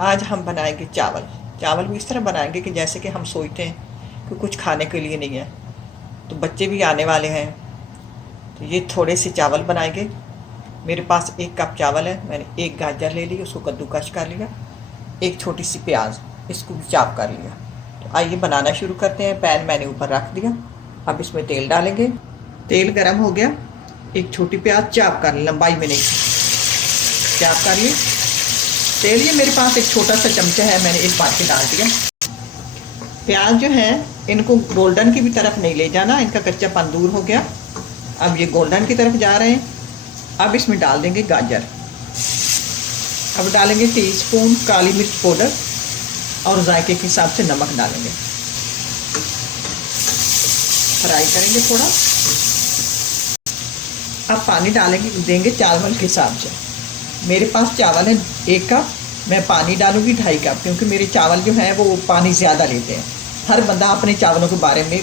आज हम बनाएंगे चावल। चावल भी इस तरह बनाएंगे कि जैसे कि हम सोचते हैं कि कुछ खाने के लिए नहीं है, तो बच्चे भी आने वाले हैं, तो ये थोड़े से चावल बनाएंगे। मेरे पास 1 कप चावल है, मैंने 1 गाजर ले ली, उसको कद्दूकस कर लिया, एक छोटी सी प्याज, इसको भी चाप कर लिया। तो आइए बनाना शुरू करते हैं। पैन मैंने ऊपर रख दिया, अब इसमें तेल डालेंगे। तेल गर्म हो गया, एक छोटी प्याज चाप कर ली, लंबाई में नहीं, चाप कर ली। तेल ये मेरे पास एक छोटा सा चमचा है, मैंने एक बार के डाल दिया। प्याज जो है इनको गोल्डन की भी तरफ नहीं ले जाना, इनका कच्चापन दूर हो गया। अब ये गोल्डन की तरफ जा रहे हैं। अब इसमें डाल देंगे गाजर। अब डालेंगे टीस्पून काली मिर्च पाउडर और जायके के हिसाब से नमक डालेंगे। फ्राई करेंगे थोड़ा। अब पानी डालेंगे, देंगे चावल के हिसाब से। मेरे पास चावल है 1 कप, मैं पानी डालूंगी 2.5 कप, क्योंकि मेरे चावल जो हैं वो पानी ज़्यादा लेते हैं। हर बंदा अपने चावलों के बारे में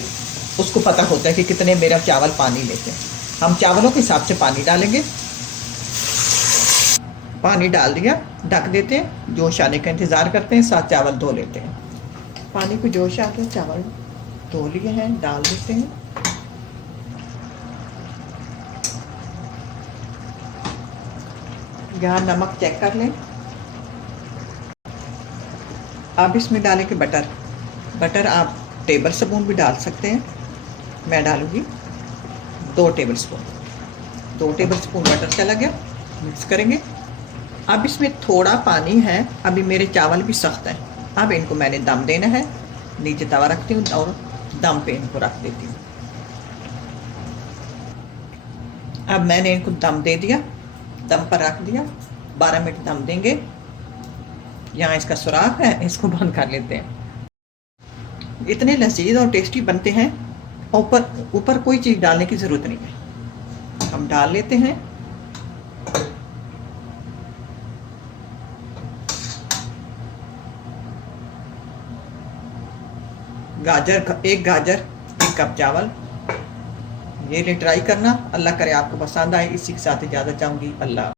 उसको पता होता है कि कितने मेरा चावल पानी लेते हैं। हम चावलों के हिसाब से पानी डालेंगे। पानी डाल दिया, ढक देते हैं, जोश आने का इंतज़ार करते हैं, साथ चावल धो लेते हैं। पानी को जोश आ गया, चावल धो लिए हैं, डाल देते हैं। यहाँ नमक चेक कर लें। अब इसमें डालेंगे बटर। बटर आप टेबल स्पून भी डाल सकते हैं, मैं डालूँगी 2 table spoon. 2 table spoon butter चला गया, मिक्स करेंगे। अब इसमें थोड़ा पानी है, अभी मेरे चावल भी सख्त हैं। अब इनको मैंने दम देना है, नीचे तवा रखती हूँ और दम पे इनको रख देती हूँ। अब मैंने इनको दम दे दिया, दम पर रख दिया। 12 मिनट दम देंगे। यहाँ इसका सुराख है, इसको बंद कर लेते हैं। इतने लजीज और टेस्टी बनते हैं, ऊपर ऊपर कोई चीज़ डालने की ज़रूरत नहीं है। हम डाल लेते हैं। गाजर, 1 गाजर 1 कप चावल। ये ले ट्राई करना, अल्लाह करे आपको पसंद आए। इसी के साथ इजाज़त चाहूँगी। अल्लाह।